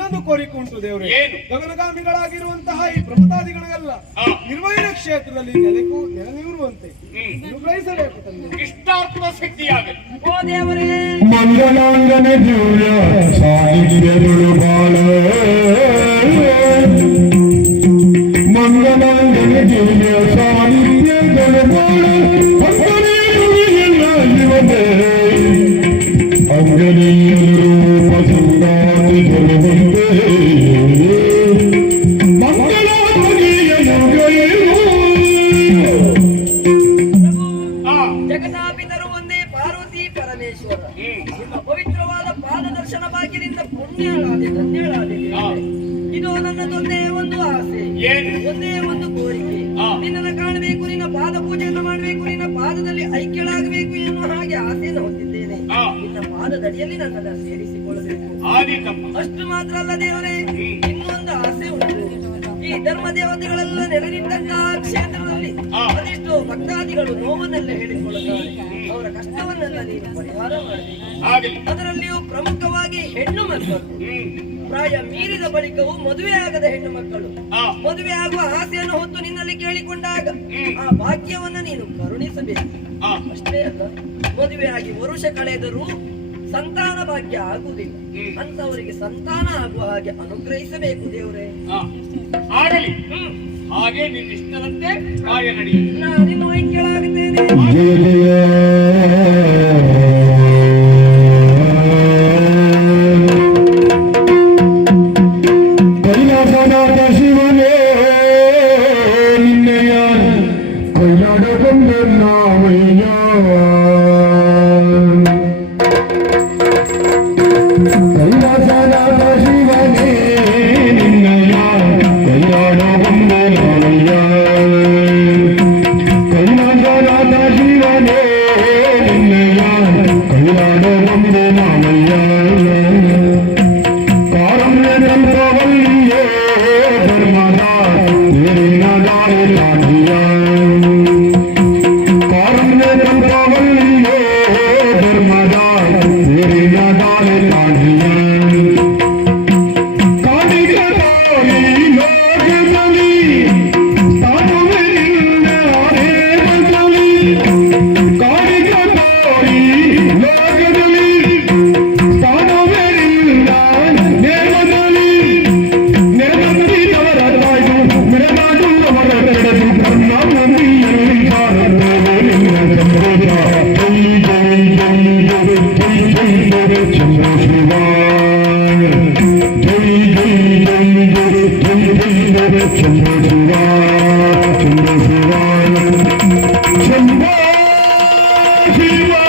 ಇನ್ನೊಂದು ಕೋರಿಕೆ ಉಂಟು ದೇವರೇ. ಏನು? ಗಗನಗಾಮಿಗಳಾಗಿರುವಂತಹ ಈ ಪ್ರಮತಾದಿಗಳಿಗೆಲ್ಲ ನಿರ್ವಹಣ ಕ್ಷೇತ್ರದಲ್ಲಿ ನೆಲೆನಿರುವಂತೆ ಅನುಗ್ರಹಿಸಬೇಕು ತಂದೆ. ಇಷ್ಟಾರ್ಥ ಸಿದ್ಧಿಯಾಗಲಿ. ಓ ದೇವರೇ, ಮಂಗಲಾಂಗನ ಜೀವ್ಯ ಸಾಹಿತ್ಯಗಳು ಬಾಳ ಮಂಗಲಾಂಗನ ಜೀವ್ಯ ಸಾಹಿತ್ಯಗಳು ಬಾಳ ಅಂಗನೆಯರು ಪಸುಗಾತಿ ಜಲವಂತೆ ಜಗದಾಪಿತರು ಒಂದೇ ಪಾರ್ವತಿ ಪರಮೇಶ್ವರ. ನಿಮ್ಮ ಪವಿತ್ರವಾದ ಪಾದದರ್ಶನ ಭಾಗ್ಯದಿಂದ ಪುಣ್ಯಳಾದೆ, ಧನ್ಯಳಾದೆ. ಇದು ನನ್ನದೊಂದೇ ಒಂದು ಆಸೆ, ಒಂದೇ ಒಂದು ಕೋರಿಕೆ. ನಿನ್ನನ್ನು ಕಾಣಬೇಕು, ನಿನ್ನ ಪಾದ ಪೂಜೆಯನ್ನು ಮಾಡಬೇಕು, ನಿನ್ನ ಪಾದದಲ್ಲಿ ಐಕ್ಯಳಾಗಬೇಕು ಎನ್ನುವ ಹಾಗೆ ಆಸೆಯನ್ನು ಹೊಂದಿದ್ದೇನೆ. ನಿನ್ನ ಪಾದದಡಿಯಲ್ಲಿ ನನ್ನನ್ನು ಸೇರಿಸಿಕೊಳ್ಳಬೇಕು. ಅಷ್ಟು ಮಾತ್ರ ಅಲ್ಲ ದೇವರೇ, ಇನ್ನೊಂದು ಆಸೆ ಉಂಟು. ಈ ಧರ್ಮ ದೇವತೆಗಳೆಲ್ಲ ನೆಲೆನಿಂತಹ ಕ್ಷೇತ್ರದಲ್ಲಿ ಅದೆಷ್ಟೋ ಭಕ್ತಾದಿಗಳು ನೋವನ್ನೆಲ್ಲ ಹೇಳಿಕೊಳ್ಳುತ್ತಾರೆ. ಅವರ ಕಷ್ಟವನ್ನೆಲ್ಲ ನೀನು ಪರಿಹಾರ ಮಾಡಬೇಕು. ಅದರಲ್ಲಿಯೂ ಪ್ರಮುಖವಾಗಿ ಹೆಣ್ಣು ಮಕ್ಕಳು, ಪ್ರಾಯ ಮೀರಿದ ಬಳಿಕವೂ ಮದುವೆ ಆಗದ ಹೆಣ್ಣು ಮಕ್ಕಳು ಮದುವೆ ಆಗುವ ಆಸೆಯನ್ನು ಹೊತ್ತು ನಿನ್ನಲ್ಲಿ ಕೇಳಿಕೊಂಡಾಗ ಆ ಭಾಗ್ಯವನ್ನು ನೀನು ಕರುಣಿಸಬೇಕು. ಅಷ್ಟೇ ಅಲ್ಲ, ಮದುವೆ ಆಗಿ ವರುಷ ಕಳೆದರೂ ಸಂತಾನ ಭಾಗ್ಯ ಆಗುವುದಿಲ್ಲ. ಅಂತವರಿಗೆ ಸಂತಾನ ಆಗುವ ಹಾಗೆ ಅನುಗ್ರಹಿಸಬೇಕು ದೇವರೇ. ಆಗಲಿ, ಹಾಗೆ ನಿನ್ನ ಇಷ್ಟದಂತೆ ಕಾರ್ಯ ನಡೆಯಲಿ. ನಾನಿನ್ನು ಐಕ್ಯಳಾಗುತ್ತೇನೆ. ಕೈಲಾಸನಾಥ ಶಿವನೇ ನಿನ್ನೆಯ ಕೈಲಾಡ ಕೊಂಡನ್ನವಯ್ಯ ಕೈಲಾಸನಾಥ ಶಿವನೇ ನಿನ್ನಯ ಕೈಲಾಡ ಕೊಂಡನ್ನವಯ್ಯ ಕೈಲಾಸನಾಥ ಶಿವನೇ ನಿನ್ನಯ ಕೈಲಾಡ ಕೊಂಡನ್ನವಯ್ಯ ಕಾರಣ್ಯಂತ್ರವಲ್ಲಿಯೇ ಧರ್ಮದ ನೀರಿನದಾರೆ ತಾಂಡಿಯ ಕಾರಣ್ಯಂತ್ರವಲ್ಲಿಯೇ ಧರ್ಮದ ನೀರಿನದಾರೆ ತಾಂಡಿಯ ಕಾಣಿಕ ತಾಯಿ ಲೋಕದಲ್ಲಿ ಸ್ಥಾನವಿಲ್ಲ ದೇವದಲ್ಲಿ ಕಾಣಿಕ ತಾಯಿ ಲೋಕದಲ್ಲಿ ಸ್ಥಾನವಿಲ್ಲ ನೇಮದಲ್ಲಿ ನೆನಪಿನವರ ತಾಯ್ದು ಮೆರೆದಾಡುವವರ ಕಡೆದು ಕರ್ಣಮಂದಿಯಲ್ಲಿ ಭಾರತವೇ ನಿನ್ನ ಚಂದ್ರೋಜ ಜೈ ಜೈ ಜೈ ಜೈ ಜೈ ಜೈ ಚಂದ್ರ ಶಿವಾಯ ಜೈ ಜೈ ಜೈ ಜೈ ಜೈ ಜೈ ಜೈ ಚಂದ್ರ ಶಿವಾಯ ಚಂದ್ರ ಶಿವಾಯ ಚಂದ್ರ ಶಿವಾಯ.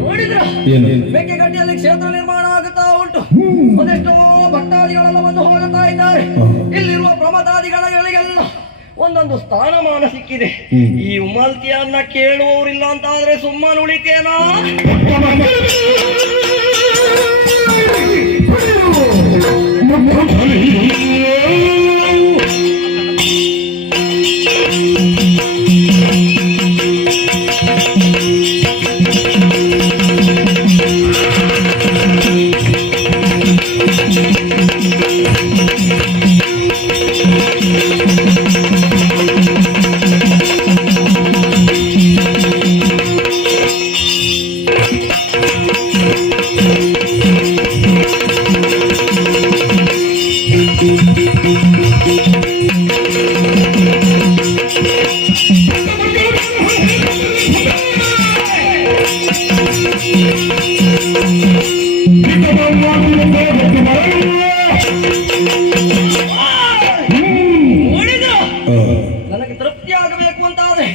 ನೋಡಿದ್ರ ಮೆಕ್ಕೆಗಟ್ಟಿಯಲ್ಲಿ ಕ್ಷೇತ್ರ ನಿರ್ಮಾಣ ಆಗುತ್ತಾ ಉಂಟು. ಅದೆಷ್ಟೋ ಭಕ್ತಾದಿಗಳೆಲ್ಲ ಬಂದು ಹೋಗುತ್ತಾ ಇದ್ದಾರೆ. ಇಲ್ಲಿರುವ ಪ್ರಮದಾದಿಗಳಿಗೆಲ್ಲ ಒಂದೊಂದು ಸ್ಥಾನಮಾನ ಸಿಕ್ಕಿದೆ. ಈ ಉಮಲ್ತಿಯನ್ನ ಕೇಳುವವರಿಲ್ಲ ಅಂತ ಆದ್ರೆ ಸುಮ್ಮನೆ ಉಳಿತೇನಾ?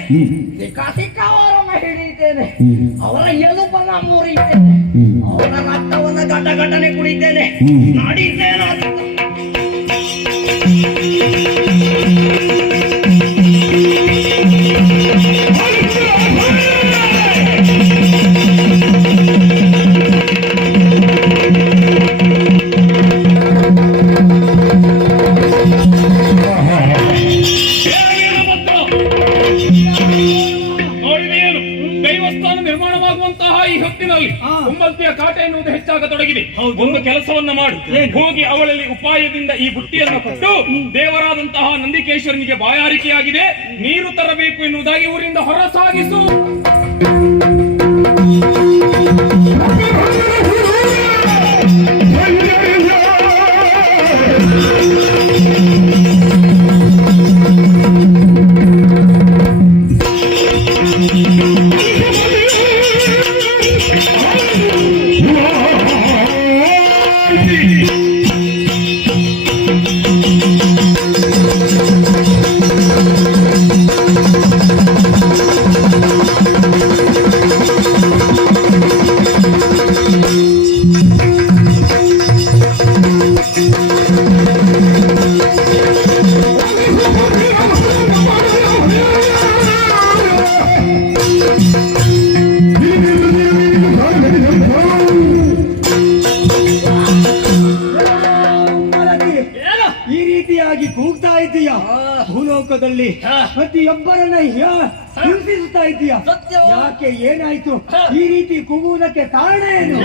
ಸಿಕ್ಕ ಸಿಕ್ಕವರನ್ನ ಹಿಡಿತೇನೆ, ಅವರ ಎಲುಬನ್ನ ಮುರಿತೇನೆ, ಅವರ ರಕ್ತವನ್ನ ಘಟನೆ ಕುಡಿತೇನೆ, ನಡೀತೇನೆ. ಕುಂಬಲ್ತಿಯ ಕಾಟ ಎನ್ನುವುದು ಹೆಚ್ಚಾಗತೊಡಗಿದೆ. ಒಂದು ಕೆಲಸವನ್ನ ಮಾಡು, ಹೋಗಿ ಅವಳಲ್ಲಿ ಉಪಾಯದಿಂದ ಈ ಬುಟ್ಟಿಯನ್ನು ಕೊಟ್ಟು, ದೇವರಾದಂತಹ ನಂದಿಕೇಶ್ವರನಿಗೆ ಬಾಯಾರಿಕೆಯಾಗಿದೆ, ನೀರು ತರಬೇಕು ಎನ್ನುವುದಾಗಿ ಊರಿಂದ ಹೊರ ಸಾಗಿಸು. ಕೂಗ್ತಾ ಇದ್ದೀಯ ಭೂಲೋಕದಲ್ಲಿ, ಪ್ರತಿಯೊಬ್ಬರನ್ನ ಹಿಂಸಿಸುತ್ತಾ ಇದ್ದೀಯ. ಯಾಕೆ, ಏನಾಯ್ತು? ಈ ರೀತಿ ಕೂಗುವುದಕ್ಕೆ ಕಾರಣ ಏನು?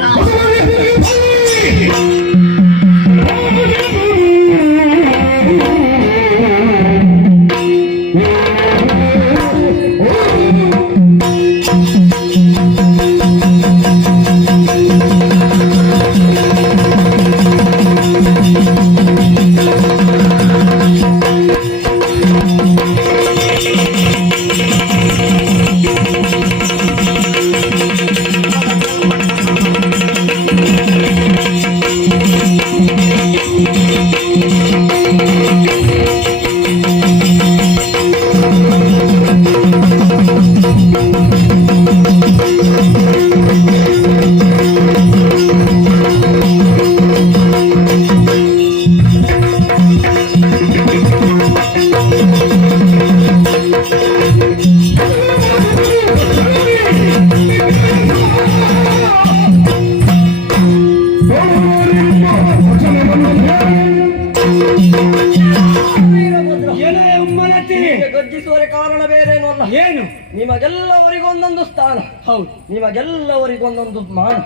ಗರ್ಜಿಸುವ ಕಾರಣ ಬೇರೇನು ಅಲ್ಲ. ಏನು? ನಿಮಗೆಲ್ಲವರಿಗೊಂದೊಂದು ಸ್ಥಾನ, ಹೌದು. ನಿಮಗೆಲ್ಲವರಿಗೊಂದೊಂದು ಮಾನ,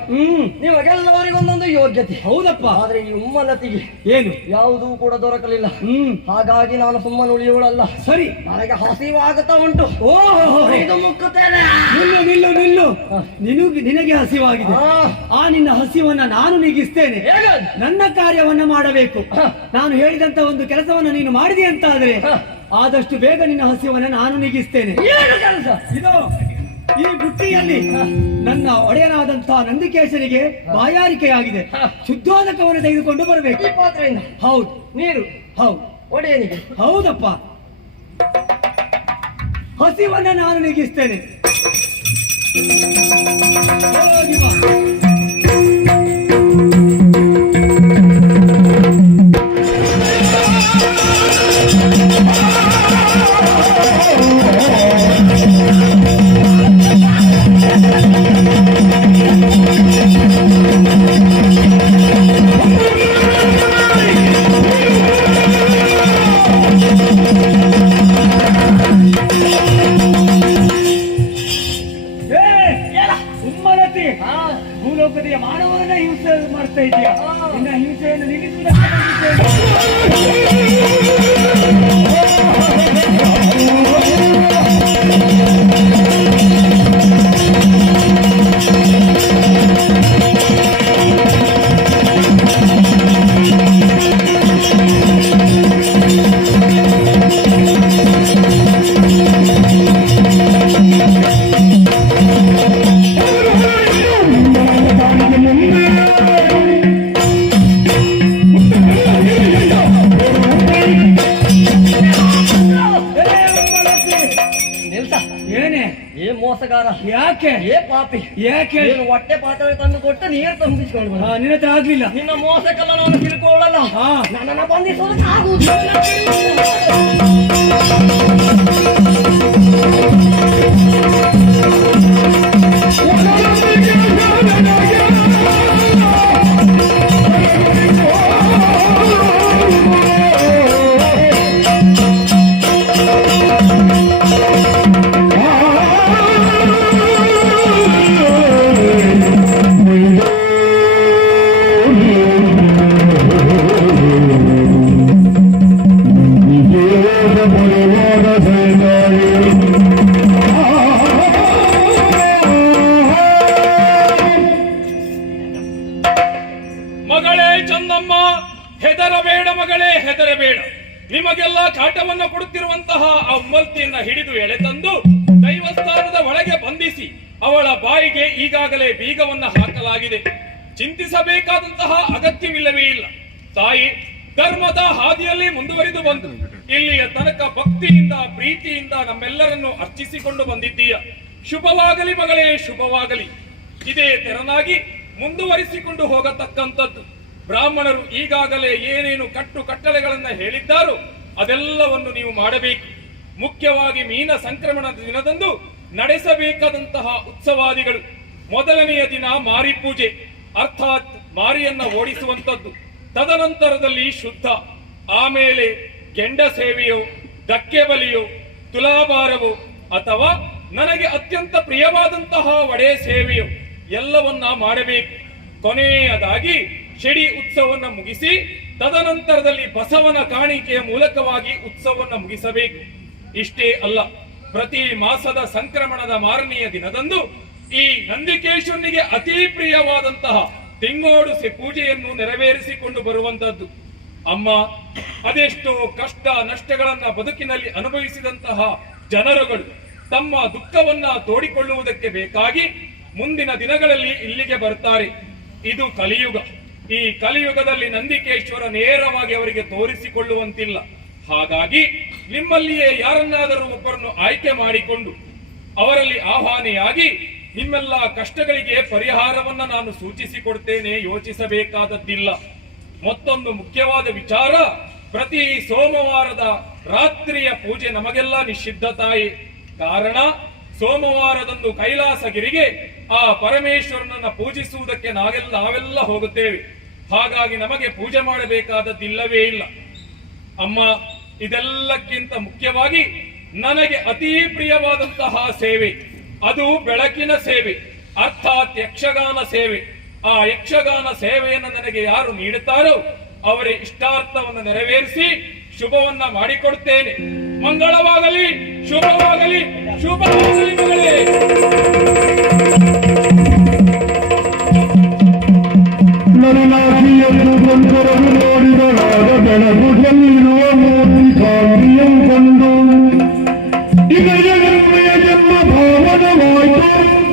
ನಿಮಗೆಲ್ಲವರಿಗೊಂದೊಂದು ಯೋಗ್ಯತೆ. ಹೌದಪ್ಪ. ಆದ್ರೆ ಈ ಉಮ್ಮಲತಿಗೆ ಏನು ಯಾವುದೂ ಕೂಡ ದೊರಕಲಿಲ್ಲ. ಹಾಗಾಗಿ ನಾನು ಸುಮ್ಮನೆ ಉಳಿಯುವಳಲ್ಲ. ಸರಿ, ನನಗೆ ಹಸಿವಾಗುತ್ತಾ ಉಂಟು. ಇದು ಮುಕ್ಕುತ್ತೇನೆ. ನಿಲ್ಲು ನಿಲ್ಲು ನಿಲ್ಲು. ನಿನಗೆ ಹಸಿವಾಗಿದೆ, ಆ ನಿನ್ನ ಹಸಿವನ್ನ ನಾನು ನೀಗಿಸ್ತೇನೆ. ನನ್ನ ಕಾರ್ಯವನ್ನ ಮಾಡಬೇಕು. ನಾನು ಹೇಳಿದಂತ ಒಂದು ಕೆಲಸವನ್ನ ನೀನು ಮಾಡಿದೆ ಅಂತ ಆದ್ರೆ ಆದಷ್ಟು ಬೇಗ ನಿನ್ನ ಹಸಿವನ್ನ ನಾನು ನೀಗಿಸ್ತೇನೆ. ಇದು ಈ ಬುಟ್ಟಿಯಲ್ಲಿ ನನ್ನ ಒಡೆಯನಾದಂತಹ ನಂದಿಕೇಶನಿಗೆ ಬಾಯಾರಿಕೆಯಾಗಿದೆ, ಶುದ್ಧೋದಕವನ್ನು ತೆಗೆದುಕೊಂಡು ಬರಬೇಕು. ಈ ಪಾತ್ರೆಯಿಂದ ಹೌದು, ನೀರು ಹೌದು, ಒಡೆಯನಿಗೆ. ಹೌದಪ್ಪ, ಹಸಿವನ್ನ ನಾನು ನೀಗಿಸ್ತೇನೆ. ಹೋಗಿ ಬಾ. ಏ ಮೋಸಗಾರ, ಯಾಕೆ ಏ ಪಾಪಿ, ಯಾಕೆ ನೀನು ಹೊಟ್ಟೆ ಪಾತ್ರೆ ತಂದು ಕೊಟ್ಟು ನೀರು ತುಂಬಿಸಿಕೊಂಡು ಬಂದ. ನಿನ್ನ ಹತ್ರ ಆಗ್ಲಿಲ್ಲ. ನಿನ್ನ ಮೋಸಕ್ಕೆಲ್ಲ ನಾನು ತಿಳ್ಕೊಳ್ಳಲ್ಲ. ನನ್ನನ್ನು ಬಂಧಿಸೋದಕ್ಕಾಗುವುದು. ಹೆದರಬೇಡ ಮಗಳೇ, ಹೆದರಬೇಡ. ನಿಮಗೆಲ್ಲ ಕಾಟವನ್ನು ಕೊಡುತ್ತಿರುವಂತಹ ಆ ಉಮ್ಮಲ್ತಿಯನ್ನ ಹಿಡಿದು ಎಳೆತಂದು ದೈವಸ್ಥಾನದ ಒಳಗೆ ಬಂಧಿಸಿ ಅವಳ ಬಾಯಿಗೆ ಈಗಾಗಲೇ ಬೀಗವನ್ನ ಹಾಕಲಾಗಿದೆ. ಚಿಂತಿಸಬೇಕಾದಂತಹ ಅಗತ್ಯವಿಲ್ಲವೇ ಇಲ್ಲ. ತಾಯಿ ಧರ್ಮದ ಹಾದಿಯಲ್ಲಿ ಮುಂದುವರಿದು ಬಂದು ಇಲ್ಲಿಯ ತನಕ ಭಕ್ತಿಯಿಂದ ಪ್ರೀತಿಯಿಂದ ನಮ್ಮೆಲ್ಲರನ್ನು ಅರ್ಚಿಸಿಕೊಂಡು ಬಂದಿದ್ದೀಯ. ಶುಭವಾಗಲಿ ಮಗಳೇ, ಶುಭವಾಗಲಿ. ಇದೇ ತೆರನಾಗಿ ಮುಂದುವರಿಸಿಕೊಂಡು ಹೋಗತಕ್ಕಂಥದ್ದು. ಬ್ರಾಹ್ಮಣರು ಈಗಾಗಲೇ ಏನೇನು ಕಟ್ಟುಕಟ್ಟಳೆಗಳನ್ನ ಹೇಳಿದ್ದಾರೋ ಅದೆಲ್ಲವನ್ನು ನೀವು ಮಾಡಬೇಕು. ಮುಖ್ಯವಾಗಿ ಮೀನ ಸಂಕ್ರಮಣದ ದಿನದಂದು ನಡೆಸಬೇಕಾದಂತಹ ಉತ್ಸವಾದಿಗಳು. ಮೊದಲನೆಯ ದಿನ ಮಾರಿ ಪೂಜೆ, ಅರ್ಥಾತ್ ಮಾರಿಯನ್ನ ಓಡಿಸುವಂತದ್ದು. ತದನಂತರದಲ್ಲಿ ಶುದ್ಧ, ಆಮೇಲೆ ಗೆಂಡ ಸೇವೆಯೋ, ಧಕ್ಕೆ ಬಲಿಯೋ, ತುಲಾಭಾರವೋ ಅಥವಾ ನನಗೆ ಅತ್ಯಂತ ಪ್ರಿಯವಾದಂತಹ ಒಡೆ ಸೇವೆಯೋ ಎಲ್ಲವನ್ನ ಮಾಡಬೇಕು. ಕೊನೆಯದಾಗಿ ಶೆಡಿ ಉತ್ಸವನ್ನ ಮುಗಿಸಿ ತದನಂತರದಲ್ಲಿ ಬಸವನ ಕಾಣಿಕೆಯ ಮೂಲಕವಾಗಿ ಉತ್ಸವನ್ನ ಮುಗಿಸಬೇಕು. ಇಷ್ಟೇ ಅಲ್ಲ, ಪ್ರತಿ ಮಾಸದ ಸಂಕ್ರಮಣದ ಮಾರನೆಯ ದಿನದಂದು ಈ ನಂದಿಕೇಶ್ವರನಿಗೆ ಅತಿ ಪ್ರಿಯವಾದಂತಹ ತಿಂಗೋಡು ಪೂಜೆಯನ್ನು ನೆರವೇರಿಸಿಕೊಂಡು ಬರುವಂತದ್ದು. ಅಮ್ಮ, ಅದೆಷ್ಟೋ ಕಷ್ಟ ನಷ್ಟಗಳನ್ನ ಬದುಕಿನಲ್ಲಿ ಅನುಭವಿಸಿದಂತಹ ಜನರುಗಳು ತಮ್ಮ ದುಃಖವನ್ನ ತೋಡಿಕೊಳ್ಳುವುದಕ್ಕೆ ಬೇಕಾಗಿ ಮುಂದಿನ ದಿನಗಳಲ್ಲಿ ಇಲ್ಲಿಗೆ ಬರ್ತಾರೆ. ಇದು ಕಲಿಯುಗ. ಈ ಕಲಿಯುಗದಲ್ಲಿ ನಂದಿಕೇಶ್ವರ ನೇರವಾಗಿ ಅವರಿಗೆ ತೋರಿಸಿಕೊಳ್ಳುವಂತಿಲ್ಲ. ಹಾಗಾಗಿ ನಿಮ್ಮಲ್ಲಿಯೇ ಯಾರನ್ನಾದರೂ ಒಬ್ಬರನ್ನು ಆಯ್ಕೆ ಮಾಡಿಕೊಂಡು ಅವರಲ್ಲಿ ಆಹ್ವಾನಿಯಾಗಿ ನಿಮ್ಮೆಲ್ಲ ಕಷ್ಟಗಳಿಗೆ ಪರಿಹಾರವನ್ನ ನಾನು ಸೂಚಿಸಿಕೊಡ್ತೇನೆ, ಯೋಚಿಸಬೇಕಾದದ್ದಿಲ್ಲ. ಮತ್ತೊಂದು ಮುಖ್ಯವಾದ ವಿಚಾರ, ಪ್ರತಿ ಸೋಮವಾರದ ರಾತ್ರಿಯ ಪೂಜೆ ನಮಗೆಲ್ಲ ನಿಷಿದ್ಧ ತಾಯಿ. ಕಾರಣ, ಸೋಮವಾರದಂದು ಕೈಲಾಸಗಿರಿಗೆ ಆ ಪರಮೇಶ್ವರನನ್ನ ಪೂಜಿಸುವುದಕ್ಕೆ ನಾವೆಲ್ಲ ಹೋಗುತ್ತೇವೆ. ಹಾಗಾಗಿ ನಮಗೆ ಪೂಜೆ ಮಾಡಬೇಕಾದದ್ದಿಲ್ಲವೇ ಇಲ್ಲ. ಅಮ್ಮ, ಇದೆಲ್ಲಕ್ಕಿಂತ ಮುಖ್ಯವಾಗಿ ನನಗೆ ಅತೀ ಪ್ರಿಯವಾದಂತಹ ಸೇವೆ, ಅದು ಬೆಳಕಿನ ಸೇವೆ, ಅರ್ಥಾತ್ ಯಕ್ಷಗಾನ ಸೇವೆ. ಆ ಯಕ್ಷಗಾನ ಸೇವೆಯನ್ನು ನನಗೆ ಯಾರು ನೀಡುತ್ತಾರೋ ಅವರೇ ಇಷ್ಟಾರ್ಥವನ್ನು ನೆರವೇರಿಸಿ ಶುಭವನ್ನ ಮಾಡಿಕೊಡ್ತೇನೆ. ಮಂಗಳವಾಗಲಿ, ಶುಭವಾಗಲಿ, ಶುಭವಾಗಲಿ ಮಗಳೇ. ನರನಾಥಿಯನ್ನು ಕೊಂದರನ್ನು ನೋಡಿದರಾಗ ಬೆಳಗು ಚೆಲ್ಲಿರುವ ಮೂರ್ತಿ ಕಾಂತಿಯಂ ಕೊಂಡು ಇದರ ಜನ್ಮ ಭಾವನವಾಯಿತು.